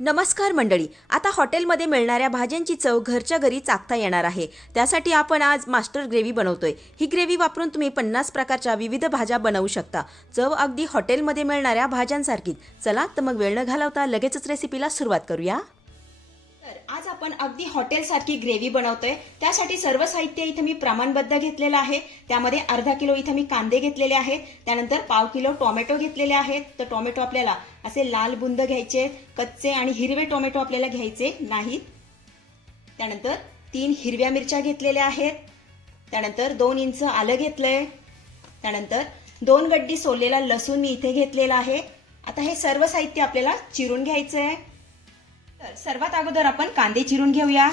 नमस्कार मंडळी आता हॉटेलमध्ये मिळणाऱ्या भाज्यांची चव घरच्या घरी चाकता येणार आहे. त्यासाठी आपण आज मास्टर ग्रेव्ही बनवतोय. ही ग्रेव्ही वापरून तुम्ही पन्नास प्रकारच्या विविध भाज्या बनवू शकता. चव अगदी हॉटेलमध्ये मिळणाऱ्या भाज्यांसारखीच चला तर मग वेळ न घालवता लगेचच रेसिपीला सुरुवात करूया. आज आपण अगदी हॉटेलसारखी ग्रेव्ही बनवतोय. त्यासाठी सर्व साहित्य इथे मी प्रमाणबद्ध घेतलेलं आहे. त्यामध्ये अर्धा किलो इथे मी कांदे घेतलेले आहेत. त्यानंतर पाव किलो टोमॅटो घेतलेले आहेत. तर टोमॅटो आपल्याला असे लाल बुंद घ्यायचे कच्चे आणि हिरवे टोमॅटो आपल्याला घ्यायचे नाहीत. त्यानंतर तीन हिरव्या मिरच्या घेतलेल्या आहेत. त्यानंतर दोन इंच आलं घेतलंय. त्यानंतर दोन गड्डी सोललेला लसूण मी इथे घेतलेला आहे. आता हे सर्व साहित्य आपल्याला चिरून घ्यायचं आहे तर सर्वात अगोदर आपण कांदे चिरून घेऊया.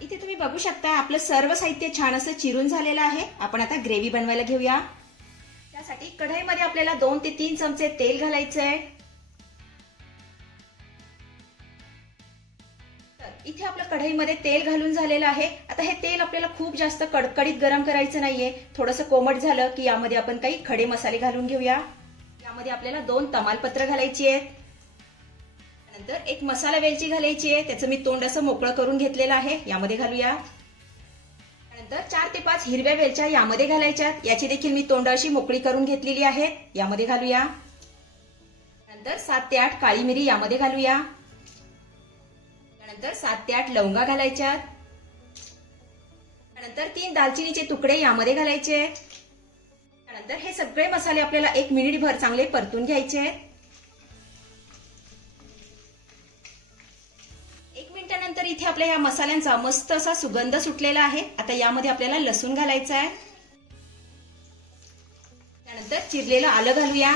इथे तुम्ही बघू शकता आपलं सर्व साहित्य छान असं चिरून झालेलं आहे. आपण आता ग्रेव्ही बनवायला घेऊया. त्यासाठी कढईमध्ये आपल्याला दोन ते तीन चमचे तेल घालायचं आहे तर इथे आपलं कढईमध्ये तेल घालून झालेलं आहे. आता हे तेल आपल्याला खूप जास्त कडकडीत गरम करायचं नाहीये. थोडंसं कोमट झालं की यामध्ये आपण काही खडे मसाले घालून घेऊया. यामध्ये आपल्याला दोन तमालपत्र घालायची आहेत. नंतर एक मसाला वेलची घालायची आहे. त्याचं मी तोंड असं मोकळं करून घेतलेलं आहे. यामध्ये घालूया. नंतर चार ते पाच हिरव्या वेलच्या यामध्ये घालायच्यात. याची देखील मी तोंड अशी मोकळी करून घेतलेली आहे. यामध्ये घालूया. नंतर सात ते आठ काळी मिरी यामध्ये घालूया. त्यानंतर सात ते आठ लवंगा घालायच्यात. त्यानंतर तीन दालचिनीचे तुकडे यामध्ये घालायचे. त्यानंतर हे सगळे मसाले आपल्याला एक मिनिट भर चांगले परतून घ्यायचे आहेत. आपल्या या मसाल्यांचा मस्त असा सुगंध सुटलेला आहे. आता यामध्ये आपल्याला लसूण घालायचं आहे. त्यानंतर चिरलेलं आलं घालूया.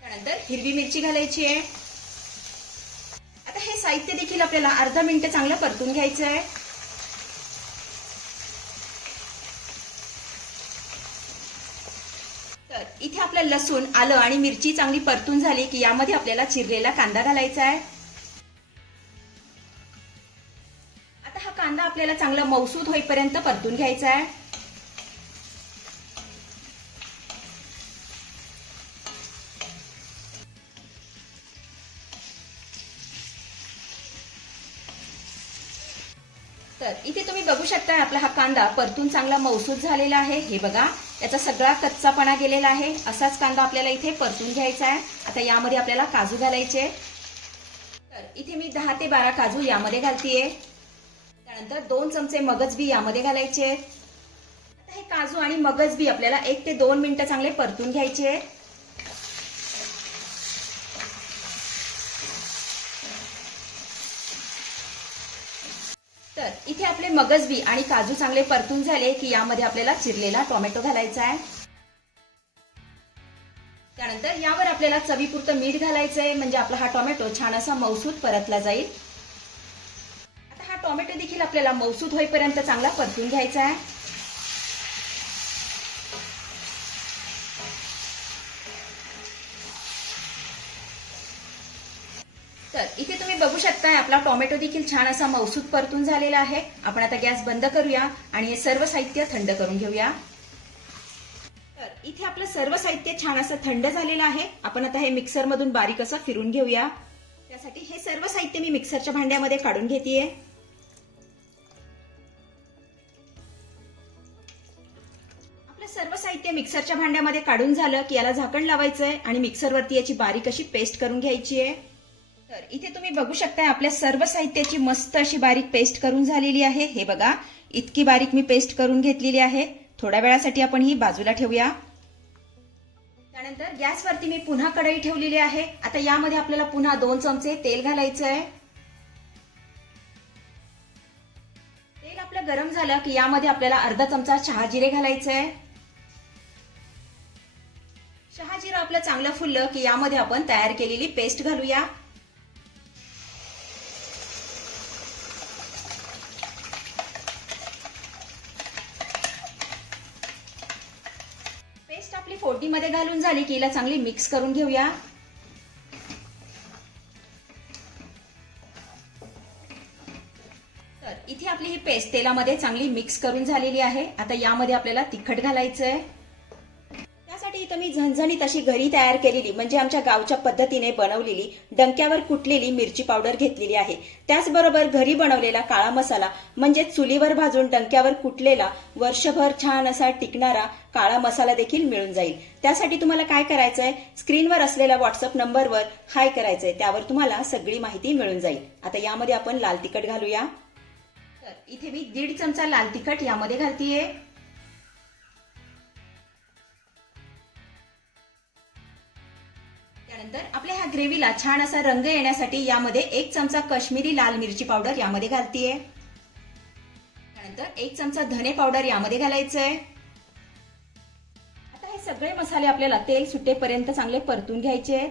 त्यानंतर हिरवी मिरची घालायची आहे. आता हे साहित्य देखील आपल्याला अर्धा मिनिट चांगलं परतून घ्यायचं आहे. तर इथे आपलं लसूण आलं आणि मिरची चांगली परतून झाली की यामध्ये आपल्याला चिरलेला कांदा घालायचा आहे. आपल्याला चांगला मौसूद होईपर्यंत परतून घ्यायचा आहे. तर इथे तुम्ही बघू शकता आपला हा कांदा परतून चांगला मौसूद झालेला आहे. हे बघा त्याचा सगळा कच्चापणा गेलेला आहे. असाच कांदा आपल्याला इथे परतून घ्यायचा आहे. आता यामध्ये आपल्याला काजू घालायचे. तर इथे मी दहा ते बारा काजू यामध्ये घालतीये. त्यानंतर दोन चमचे मगज बी यामध्ये घालायचे आता हे काजू आणि मगज बी आपल्याला एक ते दोन मिनिटं चांगले परतून घ्यायचे तर इथे आपले मगज बी आणि काजू चांगले परतून झाले की यामध्ये आपल्याला चिरलेला टोमॅटो घालायचा आहे. त्यानंतर यावर आपल्याला चवीपुरतं मीठ घालायचं आहे म्हणजे आपला हा टोमॅटो छान असा मौसूद परतला जाईल. आपल्याला मौसूद होईपर्यंत चांगला परतून घ्यायचा आहे. तर इथे तुम्ही बघू शकताय आपला टोमॅटो देखील छान असा मौसूद परतून झालेला आहे. आपण आता गॅस बंद करूया आणि हे सर्व साहित्य थंड करून घेऊया. तर इथे आपलं सर्व साहित्य छान असं थंड झालेलं आहे. आपण आता हे मिक्सर मधून बारीक असं फिरून घेऊया. त्यासाठी हे सर्व साहित्य मी मिक्सरच्या भांड्यामध्ये काढून घेते साहित्य मिक्सरच्या भांड्यामध्ये काढून झालं की याला झाकण लावायचंय आणि मिक्सरवरती याची बारीक अशी पेस्ट करून घ्यायची आहे. तर इथे तुम्ही बघू शकता आपल्या सर्व साहित्याची मस्त अशी बारीक पेस्ट करून झालेली आहे. हे बघा इतकी बारीक मी पेस्ट करून घेतलेली आहे. थोड्या वेळासाठी आपण ही बाजूला ठेवूया. त्यानंतर गॅसवरती मी पुन्हा कढई ठेवलेली आहे. आता यामध्ये आपल्याला पुन्हा दोन चमचे तेल घालायचं आहे तेल आपलं गरम झालं की यामध्ये आपल्याला अर्धा चमचा चहा जिरे घालायचं आहे शहाजीरा आपलं चांगलं फुललं की यामध्ये आपण तयार केलेली पेस्ट घालूया. पेस्ट आपली फोडणीमध्ये घालून झाली की हिला चांगली मिक्स करून घेऊया. तर इथे आपली ही पेस्ट तेलामध्ये चांगली मिक्स करून झालेली आहे. आता यामध्ये आपल्याला तिखट घालायचं आहे कमी मी झणझणीत अशी घरी तयार केलेली म्हणजे आमच्या गावच्या पद्धतीने बनवलेली डंक्यावर कुटलेली मिरची पावडर घेतलेली आहे. त्याचबरोबर घरी बनवलेला काळा मसाला म्हणजे चुलीवर भाजून डंक्यावर कुटलेला वर्षभर छान असा टिकणारा काळा मसाला देखील मिळून जाईल. त्यासाठी तुम्हाला काय करायचंय? स्क्रीनवर असलेल्या व्हॉट्सअप नंबरवर हाय करायचंय त्यावर तुम्हाला सगळी माहिती मिळून जाईल. आता यामध्ये आपण लाल तिखट घालूया. तर इथे मी दीड चमचा लाल तिखट यामध्ये घालतीये. त्यानंतर आपल्या ह्या ग्रेव्हीला छान असा रंग येण्यासाठी यामध्ये एक चमचा कश्मीरी लाल मिरची पावडर यामध्ये घालतीये. त्यानंतर एक चमचा धने पावडर यामध्ये घालायचंय. आता हे सगळे मसाले आपल्याला तेल सुटेपर्यंत चांगले परतून घ्यायचे आहेत.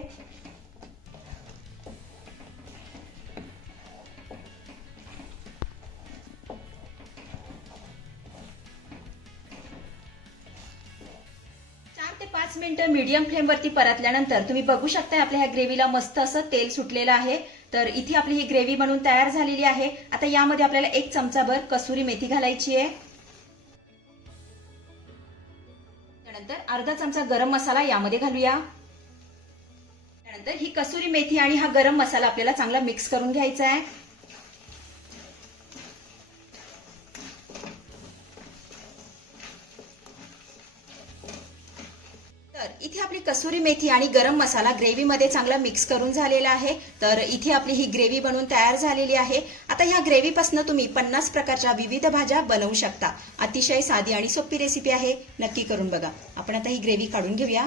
पाच मिनिटं मीडियम फ्लेमवरती परतल्यानंतर तुम्ही बघू शकता आपल्या ह्या ग्रेव्हीला मस्त असं तेल सुटलेलं आहे. तर इथे आपली ही ग्रेव्ही बनवून तयार झालेली आहे. आता यामध्ये आपल्याला एक चमचाभर कसुरी मेथी घालायची आहे. त्यानंतर अर्धा चमचा गरम मसाला यामध्ये घालूया. त्यानंतर ही कसुरी मेथी आणि हा गरम मसाला आपल्याला चांगला मिक्स करून घ्यायचा आहे. तर इथे आपली कसुरी मेथी आणि गरम मसाला ग्रेव्हीमध्ये चांगला मिक्स करून झालेला आहे. तर इथे आपली ही ग्रेव्ही बनवून तयार झालेली आहे. आता ह्या ग्रेव्हीपासून तुम्ही पन्नास प्रकारच्या विविध भाज्या बनवू शकता. अतिशय साधी आणि सोपी रेसिपी आहे. नक्की करून बघा. आपण आता ही ग्रेव्ही काढून घेऊया.